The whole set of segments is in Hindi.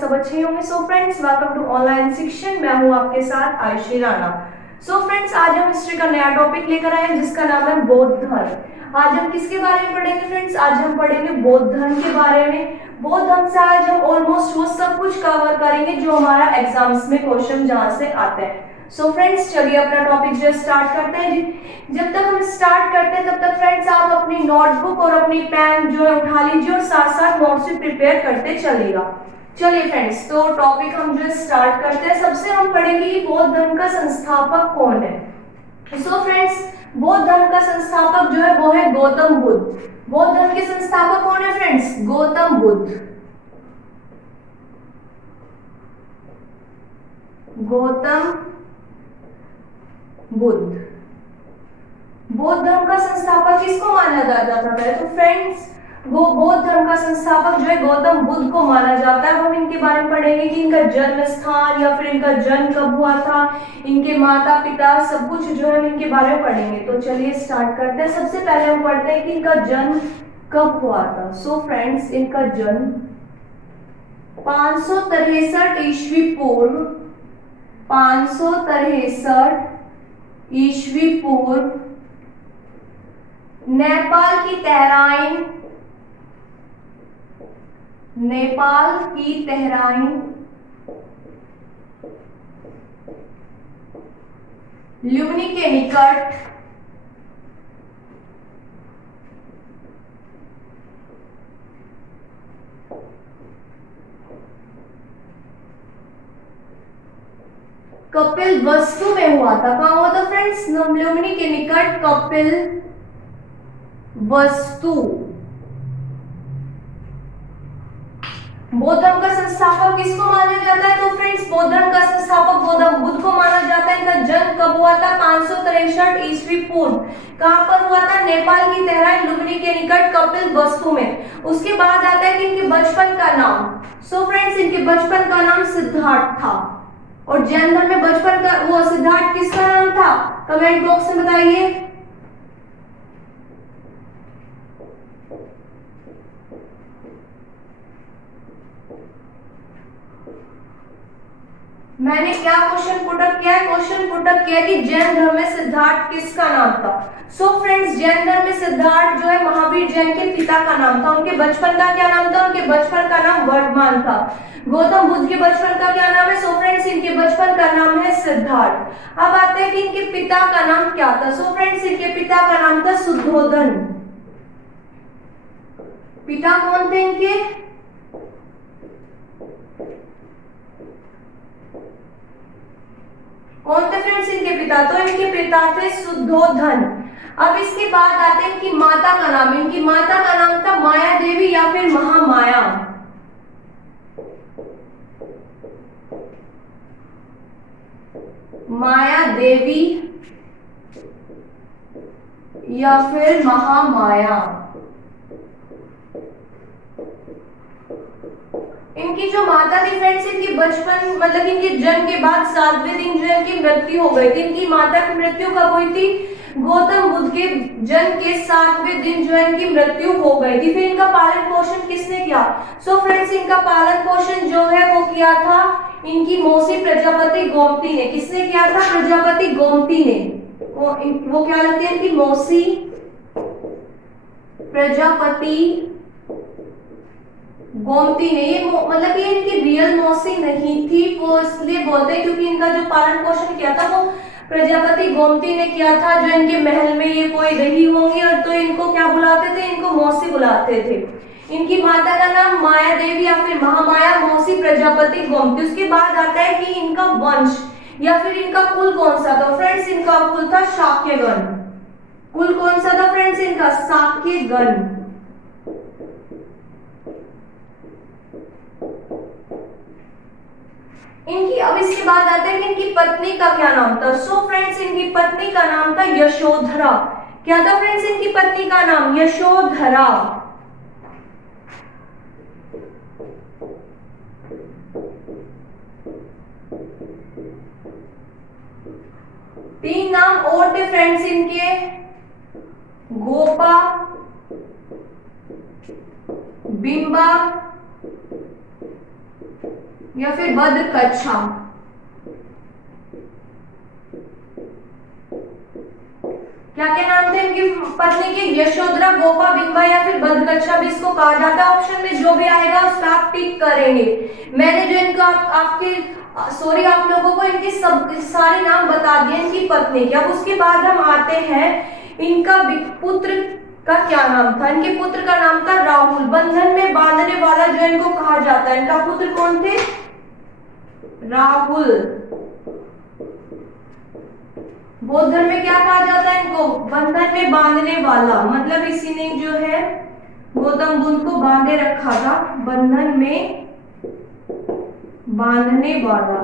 सब अच्छे ही होंगे। So friends, welcome to online Shikshan. मैं हूं आपके साथ आयुषी राणा। सो फ्रेंड्स, आज हम हिस्ट्री का नया टॉपिक लेकर आए हैं जिसका नाम है बौद्ध धर्म। आज हम किसके बारे में पढ़ेंगे फ्रेंड्स? आज हम पढ़ेंगे बौद्ध धर्म के बारे में। बौद्ध धर्म से आज हम ऑलमोस्ट वो सब कुछ कवर करेंगे जो हमारा एग्जाम्स में क्वेश्चन जहां से आते हैं। सो फ्रेंड्स, चलिए अपना टॉपिक जो स्टार्ट करते हैं। जब तक हम स्टार्ट करते हैं तब तक फ्रेंड्स आप अपनी नोटबुक और अपनी पेन जो है उठा लीजिए और साथ साथ नोट्स भी प्रिपेयर करते चलिएगा। चलिए फ्रेंड्स, तो टॉपिक हम जो स्टार्ट करते हैं। सबसे हम पढ़ेंगे कि बौद्ध धर्म का संस्थापक कौन है। सो फ्रेंड्स, बौद्ध धर्म का संस्थापक जो है वो है गौतम बुद्ध। बौद्ध धर्म के संस्थापक कौन है फ्रेंड्स? गौतम बुद्ध। गौतम बुद्ध। बौद्ध धर्म का संस्थापक किसको माना जाता है? तो फ्रेंड्स, वो बौद्ध धर्म का संस्थापक जो है गौतम बुद्ध को माना जाता है। हम इनके बारे में पढ़ेंगे कि इनका जन्म स्थान या फिर इनका जन्म कब हुआ था, इनके माता पिता सब कुछ जो है हम इनके बारे में पढ़ेंगे। तो चलिए स्टार्ट करते हैं। सबसे पहले हम पढ़ते हैं कि इनका जन्म कब हुआ था। सो फ्रेंड्स, इनका जन्म 563 ईस्वी पूर्व, 563 ईस्वी पूर्व नेपाल की तेहराइन लुम्बिनी के निकट कपिल वस्तु में हुआ था। कहां हुआ था फ्रेंड्स? लुम्बिनी के निकट कपिल वस्तु। बौद्ध धर्म का संस्थापक किसको माना जाता है? तो फ्रेंड्स, बौद्ध धर्म का संस्थापक गौतम बुद्ध को माना जाता है। इनका जन्म कब हुआ था? 563 ईस्वी पूर्व। कहां पर हुआ था? नेपाल की तेहराइन लुम्बिनी के निकट कपिल वस्तु में। उसके बाद आता है कि इनके बचपन का नाम। सो फ्रेंड्स, इनके बचपन का नाम सिद्धार्थ था। और जैन धर्म में बचपन का वो सिद्धार्थ किसका नाम था? कमेंट बॉक्स में बताइए। मैंने क्या क्वेश्चन पुटअप किया है? क्वेश्चन पुटअप किया कि जैन धर्म में सिद्धार्थ किसका नाम था। सो फ्रेंड्स, जैन धर्म में सिद्धार्थ जो है महावीर जैन के पिता का नाम था। उनके बचपन का क्या नाम था? उनके बचपन का नाम वर्धमान था। गौतम बुद्ध के बचपन का क्या नाम है? सो फ्रेंड्स, इनके बचपन का नाम है सिद्धार्थ। अब आते हैं कि इनके पिता का नाम क्या था। सो फ्रेंड्स, इनके पिता का नाम था शुद्धोधन। पिता कौन थे इनके? कौन थे फ्रेंड्स इनके पिता? तो इनके पिता थे शुद्धोधन। अब इसके बाद आते हैं इनकी माता का नाम। इनकी माता का नाम था माया देवी या फिर महामाया। माया देवी या फिर महामाया। इनकी जो माता थी फ्रेंड्स, इनकी बचपन मतलब इनके जन्म के बाद 7वें दिन जो है इनकी मृत्यु हो गई थी। इनकी माता की मृत्यु कब हुई थी? गौतम बुद्ध के जन्म के 7वें दिन जो है इनकी मृत्यु हो गई थी। फिर इनका पालन पोषण किसने किया? सो फ्रेंड्स, इनका पालन पोषण जो है वो किया था इनकी मौसी प्रजापति गोमती ने। किसने किया था? प्रजापति गोमती ने। वो क्या लगती है? इनकी मौसी प्रजापति गोमती ने। ये मतलब ये इनकी रियल मौसी नहीं थी, वो इसलिए बोलते हैं क्योंकि इनका जो पालन पोषण किया था वो प्रजापति गोमती ने किया था, जो इनके महल में ये कोई रही होंगी। और तो इनको क्या बुलाते थे? इनको मौसी बुलाते थे। इनकी माता का नाम माया देवी या फिर महामाया, मौसी प्रजापति गोमती। उसके बाद आता है कि इनका वंश या फिर इनका कुल कौन सा था। फ्रेंड्स, इनका कुल था शाक्यगण। कुल कौन सा था फ्रेंड्स? इनका शाक्यगण। इनकी अब इसके बाद आते हैं कि इनकी पत्नी का क्या नाम था। सो फ्रेंड्स, इनकी पत्नी का नाम था यशोधरा। क्या था फ्रेंड्स इनकी पत्नी का नाम? यशोधरा। तीन नाम और थे फ्रेंड्स इनके, गोपा, बिंबा या फिर बदकच्छा। क्या क्या नाम थे इनकी पत्नी के? यशोधरा, गोपा, बिंबा या फिर बदकच्छा भी इसको कहा जाता है। ऑप्शन में जो भी आएगा उसका आप टिक करेंगे। मैंने जो इनका आपके सॉरी आप लोगों को इनके सब सारे नाम बता दिए इनकी पत्नी के। अब उसके बाद हम आते हैं इनका पुत्र का क्या नाम था। इनके पुत्र का नाम था राहुल। बंधन में बांधने वाला जो इनको कहा जाता है। इनका पुत्र कौन थे? राहुल। बौद्ध धर्म में क्या कहा जाता है इनको? बंधन में बांधने वाला। मतलब इसी ने जो है गौतम बुद्ध को बांधे रखा था, बंधन में बांधने वाला।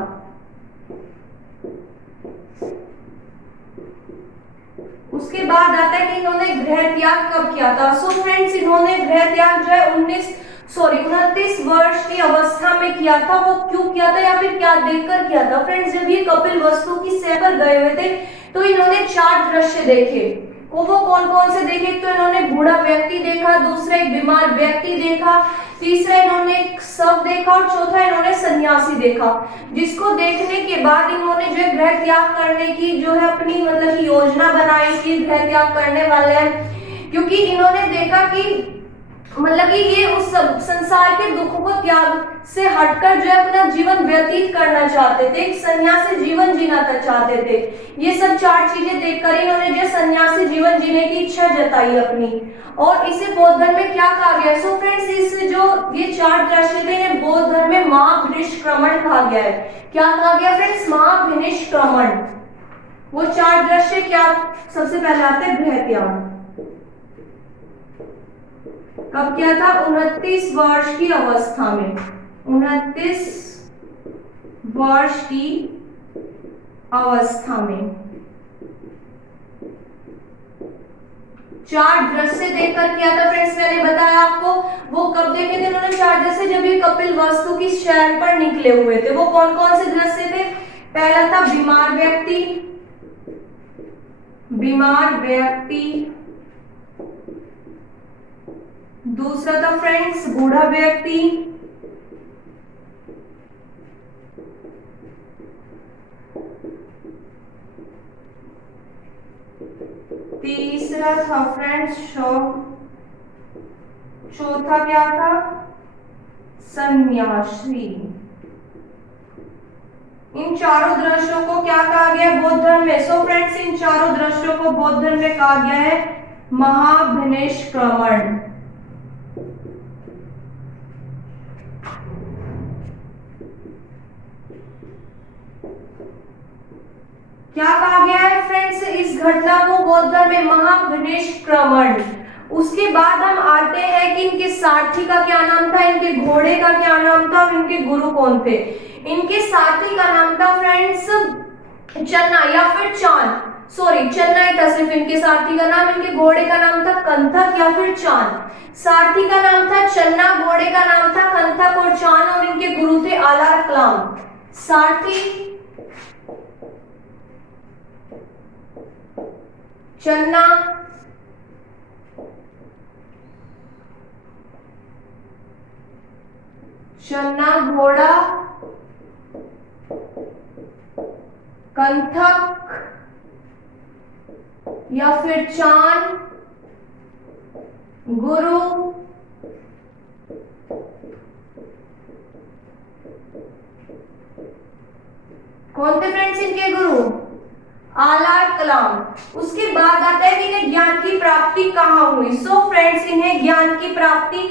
उसके बाद आता है कि इन्होंने गृह त्याग कब किया था। सो फ्रेंड्स इन्होंने गृह त्याग जो है 29 वर्ष की अवस्था में किया था। वो क्यों किया था या फिर क्या देखकर किया था? फ्रेंड्स जब ये कपिल वस्तु की सैर पर गए हुए थे तो इन्होंने 4 दृश्य देखे। वो कौन कौन से देखे? तो इन्होंने बूढ़ा व्यक्ति देखा, दूसरा एक बीमार व्यक्ति देखा, तीसरा इन्होंने एक शव देखा और चौथा इन्होंने सन्यासी देखा। जिसको देखने के बाद इन्होंने जो है गृह त्याग करने की जो है अपनी मतलब योजना बनाई कि गृह त्याग करने वाले हैं। क्योंकि इन्होंने देखा कि मतलब कि ये उस संसार के दुखों को त्याग से हटकर जो है अपना जीवन व्यतीत करना चाहते थे, एक सन्यासी जीवन जीना चाहते थे। ये सब 4 चीजें देखकर इन्होंने जो सन्यासी जीवन जीने की इच्छा जताई अपनी। और इसे बौद्ध धर्म में क्या कहा गया? सो फ्रेंड्स इस जो ये 4 दृश्य थे इन्हें बौद्ध धर्म में महाभिनिष्क्रमण कहा गया है। क्या कहा गया फ्रेंड्स? महाभिनिष्क्रमण। वो 4 दृश्य क्या? सबसे पहले आता है गृह त्याग। कब किया था? 29 वर्ष की अवस्था में। 29 वर्ष की अवस्था में 4 दृश्य देखकर किया था। फ्रेंड्स मैंने बताया आपको वो कब देखे थे इन्होंने 4 दृश्य? जब ये कपिल वस्तु की सैर पर निकले हुए थे। वो कौन कौन से दृश्य थे? पहला था बीमार व्यक्ति, दूसरा था फ्रेंड्स बूढ़ा व्यक्ति, तीसरा था फ्रेंड्स शव, चौथा क्या था? सन्यासी। इन चारों दृश्यों को क्या कहा गया है बौद्ध धर्म में? सो फ्रेंड्स इन चारों दृश्यों को बौद्ध धर्म में कहा गया है महाभिनिष्क्रमण। क्या कहा गया है फ्रेंड्स इस घटना को बौद्ध धर्म में? महाभिनिष्क्रमण। उसके बाद हम आते हैं कि इनके सारथी का क्या नाम था, इनके घोड़े का क्या नाम था और इनके गुरु कौन थे। इनके सारथी का नाम था फ्रेंड्स चन्ना या फिर चांद। सॉरी चन्ना ही था सिर्फ इनके सारथी का नाम। इनके घोड़े का नाम था कंथक या फिर चांद। सारथी का नाम था चन्ना, घोड़े का नाम था कंथक और चांद और इनके गुरु थे आलार कलाम। सारथी चन्ना, घोड़ा, कंथक या फिर चांद, गुरु कौन थे फ्रेंड्स इनके गुरु? आलार कलाम। उसके बाद आता है कि इन्हें ज्ञान की प्राप्ति कहाँ हुई। सो फ्रेंड्स इन्हें ज्ञान की प्राप्ति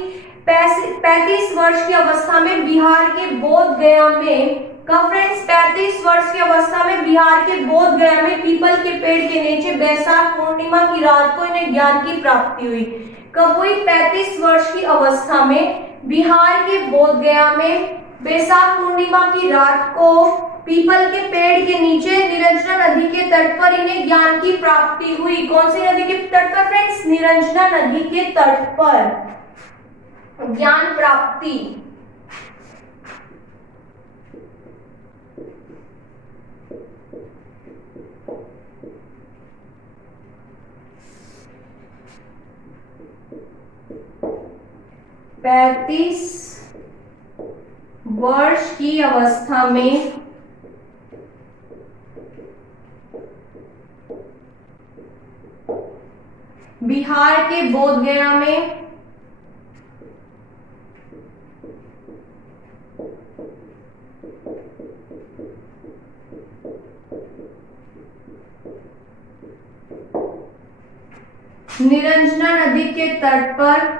35 वर्ष की अवस्था में बिहार के बोध गया में। कब फ्रेंड्स? 35 वर्ष की अवस्था में बिहार के बोध गया में पीपल के पेड़ के नीचे बैसाख पूर्णिमा की रात को इन्हें ज्ञान की प्राप्ति हुई। कब हुई? 35 वर्ष की अवस्था में बिहार के बोध गया में बैसाख पूर्णिमा की रात को पीपल के पेड़ के नीचे निरंजना नदी के तट पर इन्हें ज्ञान की प्राप्ति हुई। कौन सी नदी के तट पर फ्रेंड्स? निरंजना नदी के तट पर ज्ञान प्राप्ति। वर्ष की अवस्था में बिहार के बोधगया में निरंजना नदी के तट पर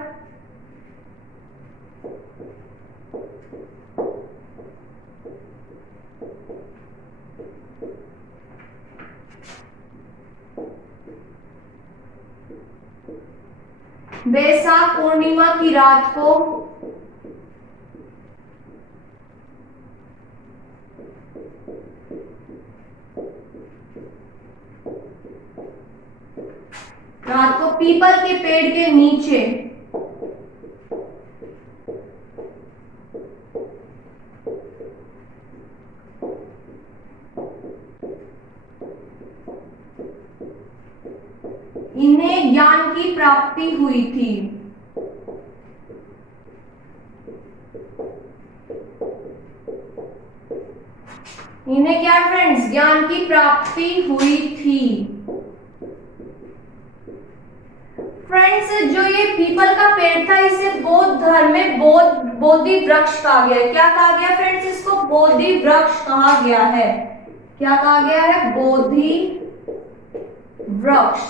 बैसाख पूर्णिमा की रात को पीपल के पेड़ के नीचे इन्हें ज्ञान की प्राप्ति हुई थी। इन्हें क्या फ्रेंड्स, ज्ञान की प्राप्ति हुई थी। फ्रेंड्स, जो ये पीपल का पेड़ था इसे बौद्ध धर्म में बोधि वृक्ष कहा गया है। क्या कहा गया फ्रेंड्स, इसको बोधि वृक्ष कहा गया है। क्या कहा गया है, बोधि वृक्ष।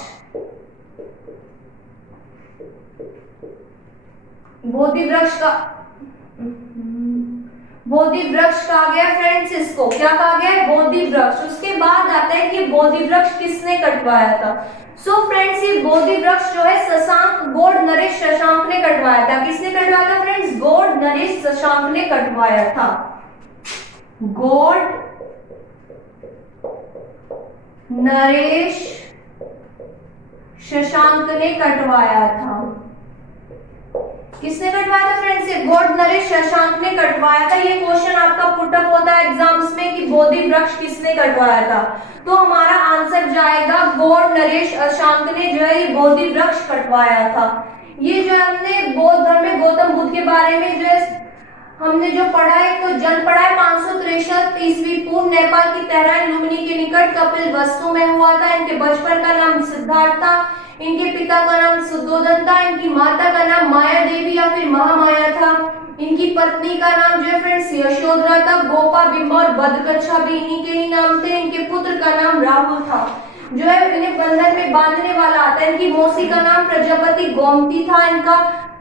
बोधि वृक्ष कहा गया फ्रेंड्स, इसको क्या कहा गया है, बोधि वृक्ष। उसके बाद आता है कि बोधि वृक्ष किसने कटवाया था। सो फ्रेंड्स, ये बोधि वृक्ष जो है शशांक, गौड़ नरेश शशांक ने कटवाया था। किसने कटवाया था फ्रेंड्स, गौड़ नरेश शशांक ने कटवाया था। गौड़ नरेश शशांक ने कटवाया था। किसने कटवाया था फ्रेंड्स, ये गौड़ नरेश शशांक ने कटवाया था। ये क्वेश्चन आपका पुटअप होता है एग्जाम्स में कि बोधि वृक्ष किसने कटवाया था, तो हमारा आंसर जाएगा गौड़ नरेश शशांक ने जो है ये बोधि वृक्ष कटवाया था। ये जो हमने बौद्ध धर्म में गौतम बुद्ध के बारे में जो है हमने जो पढ़ा है, तो जन्म पढ़ा है 563 ईस्वी पूर्व, नेपाल की तराइन लुम्बिनी के निकट कपिल वस्तु में हुआ था। इनके बचपन का नाम सिद्धार्थ था। इनके पिता का नाम सुद्धोधन था। इनकी माता का नाम माया देवी या फिर महामाया था। इनकी पत्नी का नाम जो है फ्रेंड्स यशोधरा था। गोपा, बिंबा और बदकच्छा भी इन्हीं के ही नाम थे। इनके पुत्र का नाम राहुल था, जो है इन्हें बंधन में बांधने वाला आता है। इनकी मौसी का नाम प्रजापति गोमती था। इनका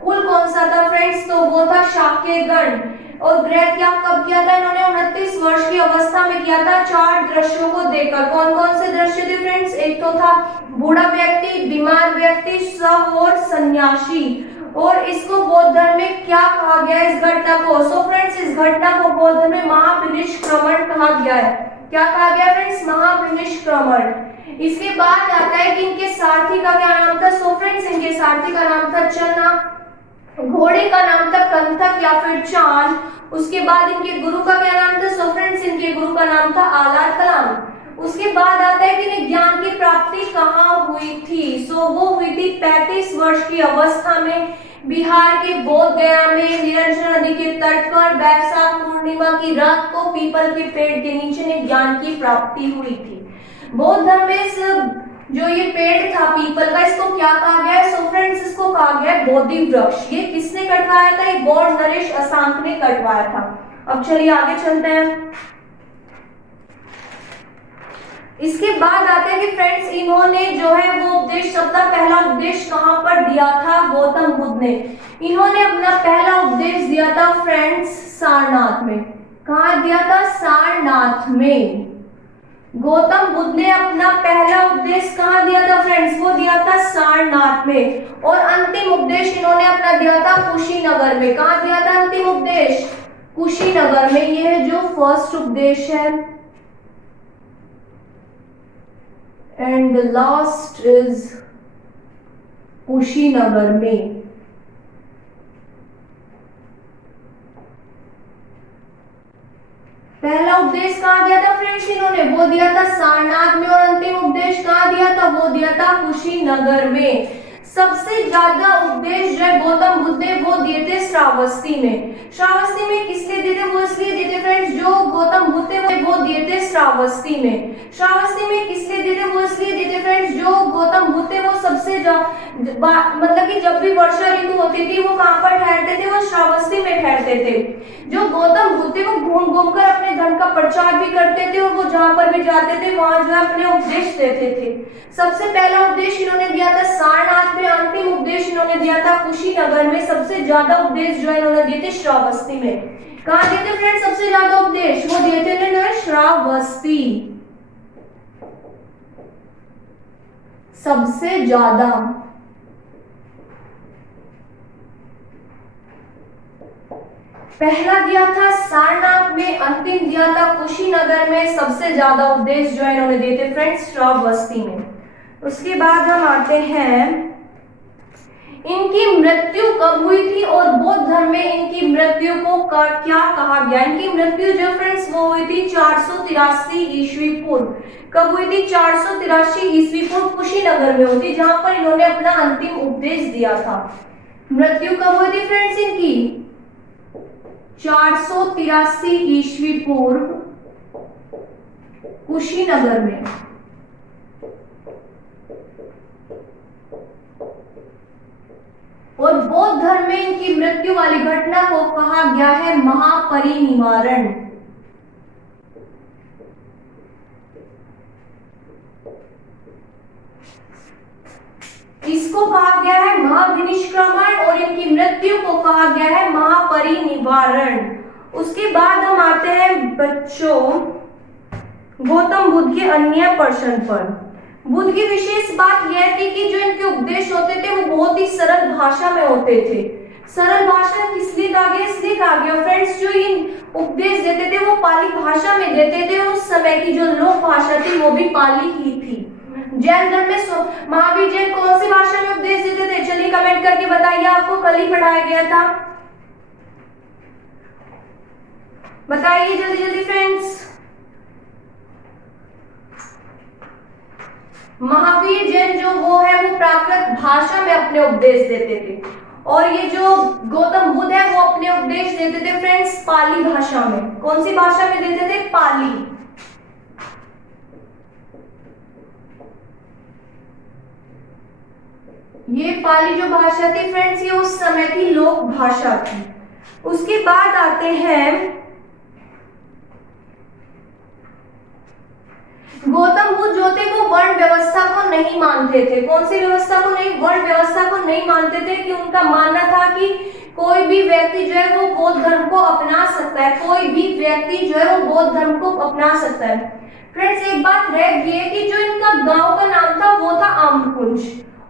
कुल कौन सा था फ्रेंड्स, तो वो था शाक्य गण। और गृह त्याग कब किया था इन्होंने, 29 वर्ष की अवस्था में किया था, 4 दृश्यों को देखकर। कौन कौन से दृश्य थे फ्रेंड्स, एक तो था बूढ़ा व्यक्ति, बीमार व्यक्ति, शव और सन्यासी। और इसको बौद्ध धर्म में क्या कहा गया है इस घटना को, सो फ्रेंड्स इस घटना को बौद्ध धर्म में महाविनिष्क्रमण कहा गया है। क्या कहा गया फ्रेंड्स, महाविनिष्क्रमण। इसके बाद आता है कि इनके सारथी का क्या नाम था, सो फ्रेंड्स इनके सारथी का नाम था चन्ना, घोड़े का नाम था कंथक या फिर चांद। उसके बाद इनके गुरु का क्या नाम था, सो फ्रेंड्स इनके गुरु का नाम था आलार कलाम। उसके बाद आता है कि इन्हें ज्ञान की प्राप्ति कहाँ हुई थी, सो वो हुई थी 35 वर्ष की अवस्था में बिहार के बोध गया में निरंजना नदी के तट पर बैसाख पूर्णिमा की रात को पीपल के पेड़ के नीचे इन्हें ज्ञान की प्राप्ति हुई थी। बौद्ध धर्म में जो ये पेड़ था पीपल का, इसको क्या कहा गया है, सो फ्रेंड्स इसको कहा गया है बोधि वृक्ष। ये किसने कटवाया था, ये गौड़ नरेश शशांक ने कटवाया था। अब चलिए आगे चलते हैं। इसके बाद आते हैं कि फ्रेंड्स इन्होंने जो है वो उपदेश, सबका पहला उपदेश कहां पर दिया था, गौतम बुद्ध ने। इन्होंने अपना पहला उपदेश दिया था फ्रेंड्स सारनाथ में। कहां दिया था, सारनाथ में। गौतम बुद्ध ने अपना पहला उपदेश कहां दिया था फ्रेंड्स, वो दिया था सारनाथ में। और अंतिम उपदेश इन्होंने अपना दिया था कुशीनगर में। कहां दिया था अंतिम उपदेश, कुशीनगर में। ये है जो फर्स्ट उपदेश है। एंड लास्ट इज कुशीनगर में। पहला उपदेश कहां दिया था फ्रेंड्स इन्होंने, वो दिया था सारनाथ में। और अंतिम उपदेश कहां दिया था, वो दिया था कुशीनगर में। सबसे ज्यादा उपदेश जो गौतम बुद्ध ने वो दिए थे श्रावस्ती में। श्रावस्ती में किस लिए दिए थे? वो इसलिए दिए थे फ्रेंड्स, जो गौतम बुद्ध थे वो दिए थे श्रावस्ती में। श्रावस्ती में किस लिए दिए थे? वो इसलिए दिए थे फ्रेंड्स, जो गौतम बुद्ध थे वो सबसे मतलब कि जब भी वर्षा ऋतु होती थी वो कहाँ पर ठहरते थे? वो श्रावस्ती में ठहरते थे। जो गौतम बुद्ध थे वो घूम घूम कर अपने धर्म का प्रचार भी करते थे और वो जहाँ पर भी जाते थे वहां जो है अपने उपदेश देते थे। सबसे पहला उपदेश इन्होंने दिया था सारनाथ में, अंतिम उपदेश इन्होंने दिया था कुशीनगर में, सबसे ज्यादा उपदेश जो है इन्होंने दिए थे श्रावस्ती में। कहाँ दिए थे फ्रेंड्स सबसे ज्यादा उपदेश? वो दिए थे इन्होंने श्रावस्ती, सबसे ज्यादा। पहला दिया था सारनाथ में, अंतिम दिया था कुशीनगर में, सबसे ज्यादा उपदेश जो है इन्होंने दिए थे फ्रेंड्स श्रावस्ती में। उसके बाद हम आते हैं, इनकी मृत्यु कब हुई थी और बौद्ध धर्म में इनकी मृत्यु को क्या कहा गया? इनकी मृत्यु जो फ्रेंड्स वो हुई थी 483 ईस्वी पूर्व। कब हुई थी? 483 ईस्वी पूर्व कुशीनगर में हुई थी, जहां पर इन्होंने अपना अंतिम उपदेश दिया था। मृत्यु कब हुई थी फ्रेंड्स इनकी? 483 ईस्वी पूर्व कुशीनगर में। और बौद्ध धर्म में इनकी मृत्यु वाली घटना को कहा गया है महापरिनिर्वाण। इसको कहा गया है महाविनिष्क्रमण और इनकी मृत्यु को कहा गया है महापरिनिर्वाण। उसके बाद हम आते हैं बच्चों गौतम बुद्ध के अन्य प्रश्न पर। बुद्ध की विशेष बात यह थी कि जो इनके उपदेश होते थे वो बहुत ही सरल भाषा में होते थे। सरल भाषा किस लिए कहा गया? इसलिए कहा गया फ्रेंड्स, जो इन उपदेश देते थे वो पाली भाषा में देते थे और उस समय की जो लोक भाषा थी वो भी पाली ही थी। जैन धर्म में महावीर जैन कौन सी भाषा में उपदेश देते थे? चलिए कमेंट करके बताइए, आपको कल ही पढ़ाया गया था, बताइए जल्दी जल्दी फ्रेंड्स। महावीर जैन जो वो है वो प्राकृत भाषा में अपने उपदेश देते थे और ये जो गौतम बुद्ध है वो अपने उपदेश देते थे फ्रेंड्स पाली भाषा में। कौन सी भाषा में देते थे? पाली। ये पाली जो भाषा थी फ्रेंड्स ये उस समय की लोक भाषा थी। उसके बाद आते हैं गौतम बुद्ध जो थे वो वर्ण व्यवस्था को नहीं मानते थे। कौन सी व्यवस्था को नहीं? वर्ण व्यवस्था को नहीं मानते थे कि उनका मानना था कि कोई भी व्यक्ति जो है वो बौद्ध धर्म को अपना सकता है, कोई भी व्यक्ति जो है वो बौद्ध धर्म को अपना सकता है। फ्रेंड्स एक बात रह गई है कि जो इनका गांव का नाम था वो था आम्रकुंज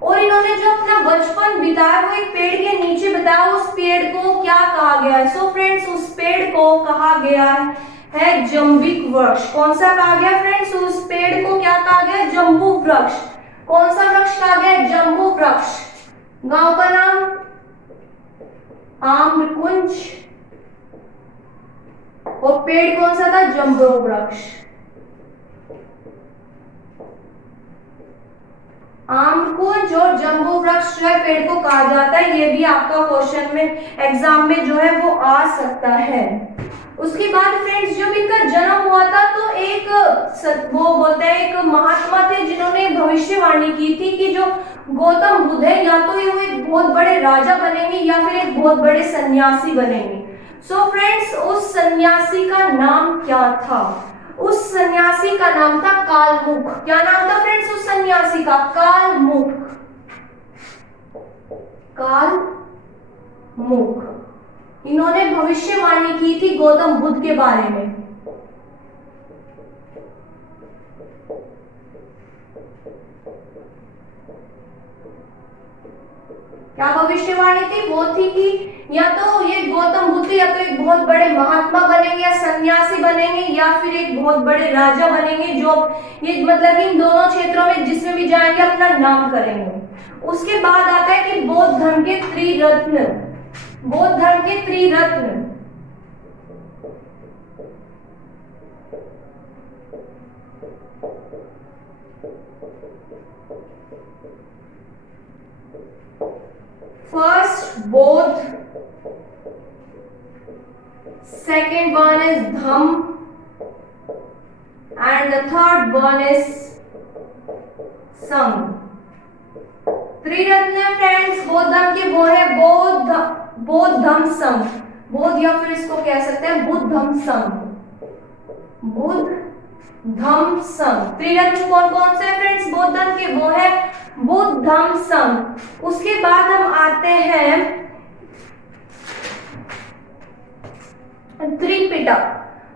और इन्होंने जो अपना बचपन बिताया वो एक पेड़ के नीचे बिताया। उस पेड़ को क्या कहा गया है? सो फ्रेंड्स उस पेड़ को कहा गया है जंबिक वृक्ष। कौन सा कहा गया फ्रेंड्स? उस पेड़ को क्या कहा गया? जम्बू वृक्ष। कौन सा वृक्ष कहा गया? जम्बू वृक्ष। गांव का नाम आम्रकुंज और पेड़ कौन सा था? जम्बू वृक्ष। आम्रकुंज और जम्बू वृक्ष जो है पेड़ को कहा जाता है। ये भी आपका क्वेश्चन में एग्जाम में जो है वो आ सकता है। उसके बाद फ्रेंड्स जब इनका जन्म हुआ था तो एक वो बोलते हैं एक महात्मा थे जिन्होंने भविष्यवाणी की थी कि जो गौतम बुद्ध है या तो ये वो एक बहुत बड़े राजा बनेंगे या फिर एक बहुत बड़े सन्यासी बनेंगे। सो फ्रेंड्स उस सन्यासी का नाम क्या था? उस सन्यासी का नाम था कालमुख। क्या नाम था फ्रेंड्स उस सन्यासी का? कालमुख। कालमुख। इन्होंने भविष्यवाणी की थी गौतम बुद्ध के बारे में। क्या भविष्यवाणी थी? वो थी कि या तो ये गौतम बुद्ध या तो एक बहुत बड़े महात्मा बनेंगे या सन्यासी बनेंगे या फिर एक बहुत बड़े राजा बनेंगे जो ये मतलब इन दोनों क्षेत्रों में जिसमें भी जाएंगे अपना नाम करेंगे। उसके बाद आता है कि बौद्ध धर्म के त्रिरत्न। बौद्ध धर्म के त्रिरत्न फर्स्ट बोध, second one is dham, and the third one is sang. Triratna friends बौद्ध धर्म के वो है बौद्ध धम्म संघ, बौद्ध या फिर इसको कह सकते हैं बुद्ध धम्म संघ, बुद्ध धम्म संघ। त्रिरत्न कौन कौन से फ्रेंड्स बौद्ध धर्म के? वो है बुद्ध धम्म संघ। उसके बाद हम आते हैं त्रिपिटक।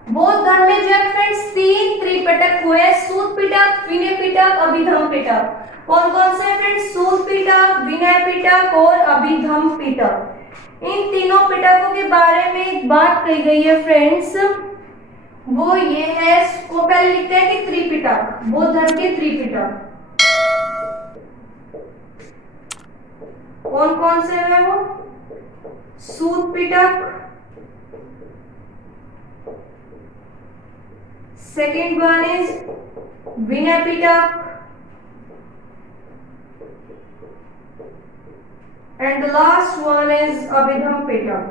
बौद्ध धर्म में जो है फ्रेंड्स 3 त्रिपिटक हुए, सूत पिटक, विनय पिटक, अभिधम्म पिटक। कौन कौन से फ्रेंड्स? सूत पिटक, विनय पिटक और अभिधम्म पिटक। इन तीनों पिटकों के बारे में एक बात कही गई है फ्रेंड्स, वो ये है, को पहले लिखते हैं कि त्रिपिटक, बौद्ध धर्म के त्रिपिटक कौन कौन से है? वो सूत पिटक, second one is Vinay Pitak, and the last one is Abhidhamma Pitak.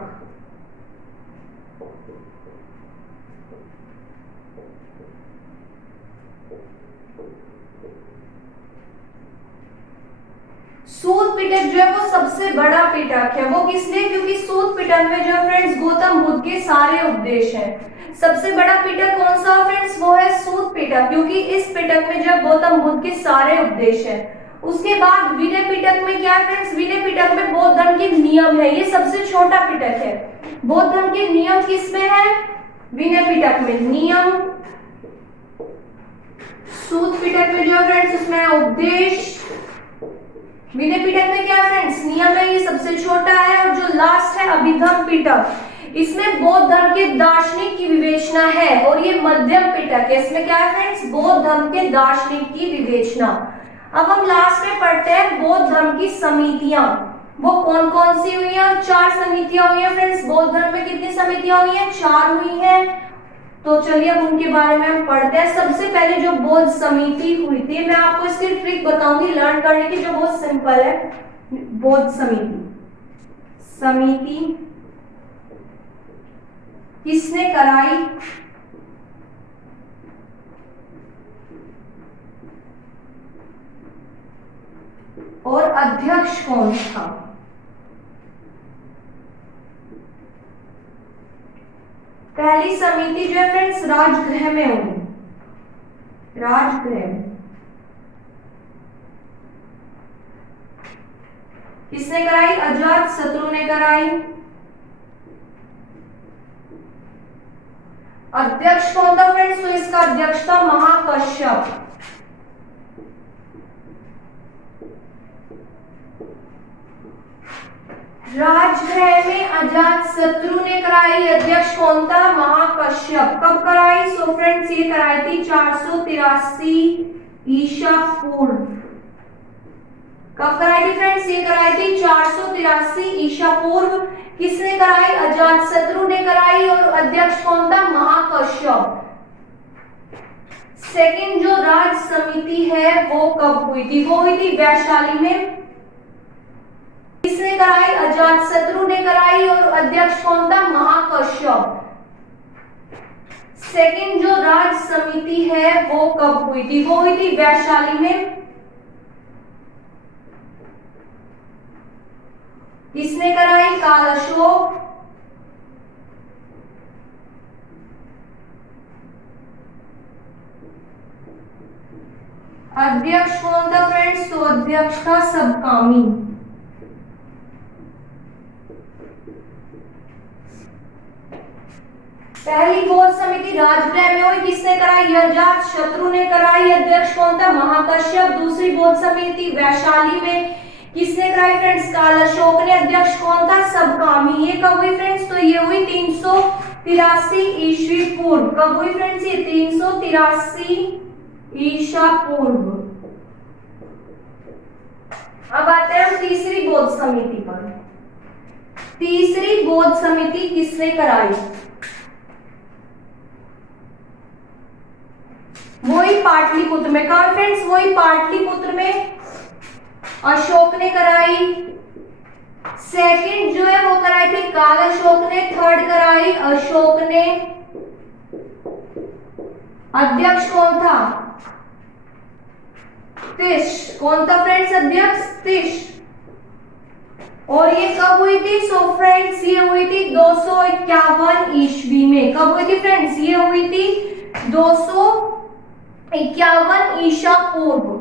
सूत पिटक जो है वो सबसे बड़ा पिटक है। वो किसलिए? क्योंकि सूत पिटक में जो फ्रेंड्स गौतम बुद्ध के सारे उपदेश हैं। सबसे बड़ा पिटक कौन सा फ्रेंड्स? वो है सूत पिटक, क्योंकि इस पिटक में जो गौतम बुद्ध के सारे उपदेश हैं। उसके बाद विनय पिटक में क्या है फ्रेंड्स? विनय पिटक में बौद्ध धर्म के नियम है, ये सबसे छोटा पिटक है। बौद्ध धर्म के नियम किसमें है? विनय पिटक में नियम। सूत पिटक में जो फ्रेंड्स उसमें है उपदेश। विनय पिटक में क्या फ्रेंड्स? नियम है, ये सबसे छोटा है। और जो लास्ट है अभिधम्म पिटक, इसमें बौद्ध धर्म के दार्शनिक की विवेचना है और ये मध्यम पिटक है। इसमें क्या है फ्रेंड्स? बौद्ध धर्म के दार्शनिक की विवेचना। अब हम लास्ट में पढ़ते हैं बौद्ध धर्म की समितियां। वो कौन कौन सी हुई हैं? 4 समितियां हुई हैं फ्रेंड्स। बौद्ध धर्म में कितनी समितियां हुई हैं? 4 हुई हैं। तो चलिए अब उनके बारे में हम पढ़ते हैं। सबसे पहले जो बौद्ध समिति हुई थी, मैं आपको इसकी ट्रिक बताऊंगी लर्न करने की, जो बहुत सिंपल है। बौद्ध समिति किसने कराई? और अध्यक्ष कौन था? पहली समिति जो है फ्रेंड्स राजगृह में हुई। राजगृह किसने कराई? अजात शत्रु ने कराई। अध्यक्ष कौन था फ्रेंड्स? तो इसका अध्यक्ष था महाकश्यप। राजगृह में अजात शत्रु ने कराई। अध्यक्ष कौन था? महाकश्यप। कब कराई? सो फ्रेंड्स ये कराई थी 483 ईसा पूर्व। कब कराई थी फ्रेंड्स? ये कराई थी 483 ईसा पूर्व। किसने कराई? अजात शत्रु ने कराई। और अध्यक्ष कौन था? महाकश्यप। सेकंड जो राज समिति है वो कब हुई थी? वो हुई थी वैशाली में। किसने कराई? अजात शत्रु ने कराई। और अध्यक्ष कौन था? महाकश्यप। सेकंड जो राज समिति है वो कब हुई थी? वो हुई थी वैशाली में। किसने कराई? काल अशोक। अध्यक्ष कौन था फ्रेंड्स? तो अध्यक्ष था सबकामी। पहली बौद्ध समिति राजगृह में हुई। किसने कराई? अजात शत्रु ने कराई। अध्यक्ष कौन था? महाकश्यप। दूसरी बौद्ध समिति वैशाली में किसने कराई फ्रेंड्स? काल अशोक ने। अध्यक्ष कौन था? सबकामी। ये कब हुई फ्रेंड्स? तो ये हुई 383 ईस्वी पूर्व। कब हुई फ्रेंड्स? ये 383 ईसा पूर्व। अब आते हैं हम तीसरी बौद्ध समिति पर। तीसरी बौद्ध समिति किसने कराई? वही पाटलिपुत्र में। कहा फ्रेंड्स? वही पाटलिपुत्र में। अशोक ने कराई। सेकंड जो है वो कराई थी काल अशोक ने। थर्ड कराई अशोक ने। अध्यक्ष कौन था? तिश। कौन था फ्रेंड्स अध्यक्ष? तिश। और ये कब हुई थी? सो फ्रेंड्स ये हुई थी 251 ईस्वी में। कब हुई थी फ्रेंड्स? ये हुई थी 251 ईसा पूर्व।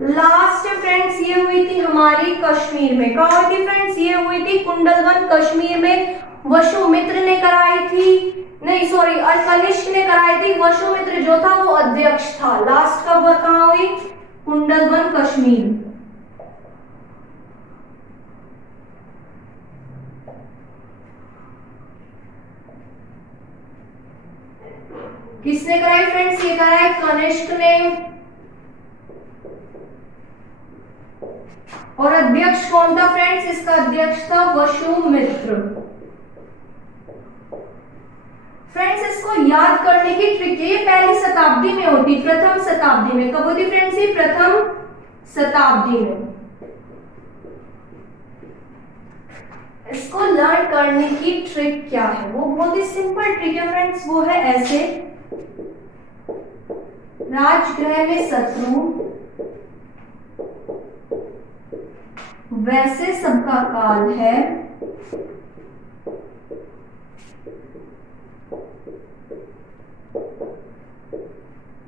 लास्ट फ्रेंड्स ये हुई थी हमारी कश्मीर में। कहाँ हुई थी फ्रेंड्स? ये हुई थी कुंडलवन कश्मीर में। वसुमित्र ने कराई थी, नहीं सॉरी कनिष्क ने कराई थी। वसुमित्र जो था वो अध्यक्ष था। लास्ट कब कहाँ हुई? कुंडलवन कश्मीर। किसने कराई फ्रेंड्स? ये कराई कनिष्क ने। और अध्यक्ष कौन था फ्रेंड्स? इसका अध्यक्ष था वसुमित्र। फ्रेंड्स इसको याद करने की ट्रिक ये पहली शताब्दी में होती, प्रथम शताब्दी में। कब होती फ्रेंड्स? ये प्रथम शताब्दी में। इसको लर्न करने की ट्रिक क्या है? वो बहुत ही सिंपल ट्रिक है फ्रेंड्स। वो है ऐसे, राजगृह में शत्रु वैसे सबका काल है,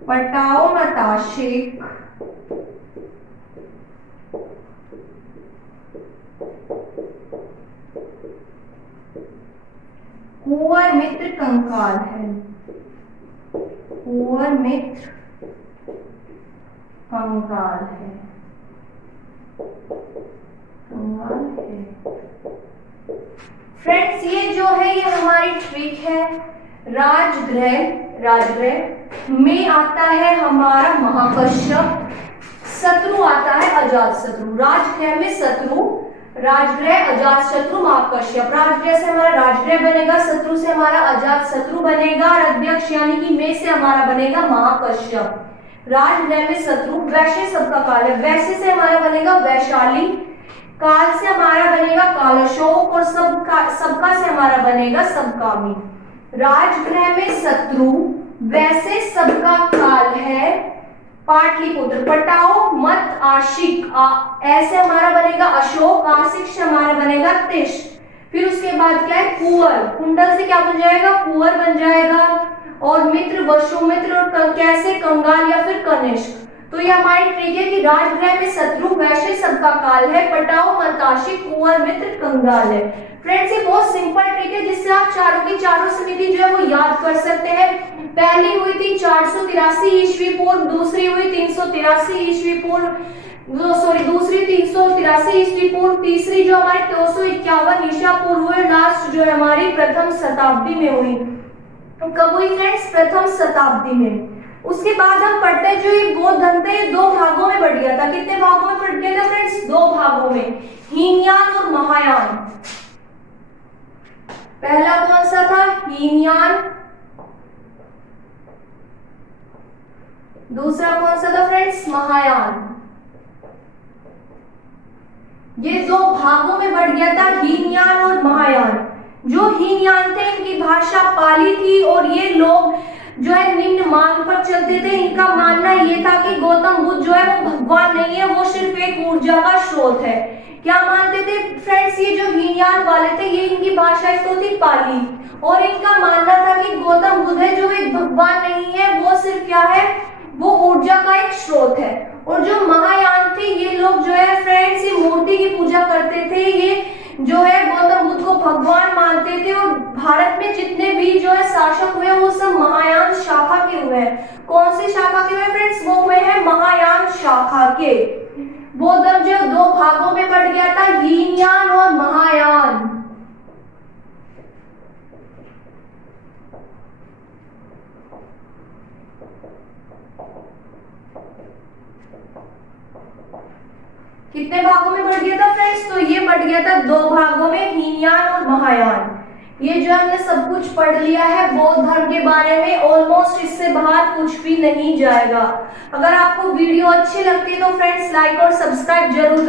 पटाओ नताशिक कुंवर मित्र कंकाल है। कुंवर मित्र कंकाल है। फ्रेंड्स ये जो है ये हमारी ट्रिक है। राजगृह में आता है हमारा महाकश्यप, शत्रु आता है अजातशत्रु। राजगृह में शत्रु, राजगृह अजातशत्रु महाकश्यप। राजगृह से हमारा राजगृह बनेगा, शत्रु से हमारा अजातशत्रु बनेगा, और अध्यक्ष यानी कि में से हमारा बनेगा महाकश्यप। राजगृह में शत्रु, वैश्य सबका काल है, वैश्य से हमारा बनेगा वैशाली, काल से हमारा बनेगा कालशोक, और सबका से हमारा बनेगा सबकामी। राजगृह में शत्रु वैसे सबका काल है पाटलिपुत्र। पटाओ मत आशिक, ऐसे हमारा बनेगा अशोक, आशिक से हमारा बनेगा तिश। फिर उसके बाद क्या है? कुंवर, कुंडल से क्या बन जाएगा? कुंवर बन जाएगा। और मित्र वसुमित्र, और कैसे? कंगाल या फिर कनिष्क। तो ये हमारी ट्रिक है कि राजगृह में शत्रु वैश्य सबका काल है, पटाओ मताशिक, कुंवर मित्र कंगाल है। फ्रेंड्स ये बहुत सिंपल ट्रिक है जिससे आप चारों की चारों समिति जो है वो याद कर सकते हैं। पहली हुई थी 483 ईस्वी पूर्व, दूसरी हुई 383 ईस्वी पूर्व, दूसरी 383 ईस्वी पूर्व, तीसरी जो हमारी 251 ईसा पूर्व हुई, लास्ट जो है हमारी प्रथम शताब्दी में हुई। कब हुई फ्रेंड्स? प्रथम शताब्दी में। उसके बाद हम पढ़ते हैं जो ये बौद्ध धर्म था ये दो भागों में बढ़ गया था। कितने भागों में बढ़ गया था फ्रेंड्स? दो भागों में, हीनयान और महायान। पहला कौन सा था? हीनयान। दूसरा कौन सा था फ्रेंड्स? महायान। ये दो भागों में बढ़ गया था, हीनयान और महायान। जो हीनयान थे इनकी भाषा पाली थी, और ये लोग जो है निम्न मार्ग पर चलते थे। इनका मानना ये था कि गौतम बुद्ध जो है वो भगवान नहीं है, वो सिर्फ एक ऊर्जा का स्रोत है। क्या मानते थे फ्रेंड्स? ये जो हीनयान वाले थे ये इनकी भाषा तो थी पाली, और इनका मानना था कि गौतम बुद्ध है जो एक भगवान नहीं है, वो सिर्फ क्या है? वो ऊर्जा का एक स्रोत है। और जो महायान थे ये लोग जो है फ्रेंड्स ये मूर्ति की पूजा करते थे, ये जो है गौतम बुद्ध को भगवान मानते थे। और भारत में जितने भी जो है शासक हुए वो सब महायान शाखा के हुए हैं। कौन सी शाखा के हुए फ्रेंड्स? वो हुए हैं महायान शाखा के। बौद्ध धर्म जो दो भागों में बढ़ गया था, हीनयान और महायान। कितने भागों में बढ़ गया था फ्रेंड्स? तो ये बढ़ गया था दो भागों में, हीनयान और महायान। ये जो हमने सब कुछ पढ़ लिया है बौद्ध धर्म के बारे में, ऑलमोस्ट ऑलमोस्ट इससे बाहर कुछ भी नहीं जाएगा। अगर आपको वीडियो अच्छी लगती है तो फ्रेंड्स लाइक और सब्सक्राइब जरूर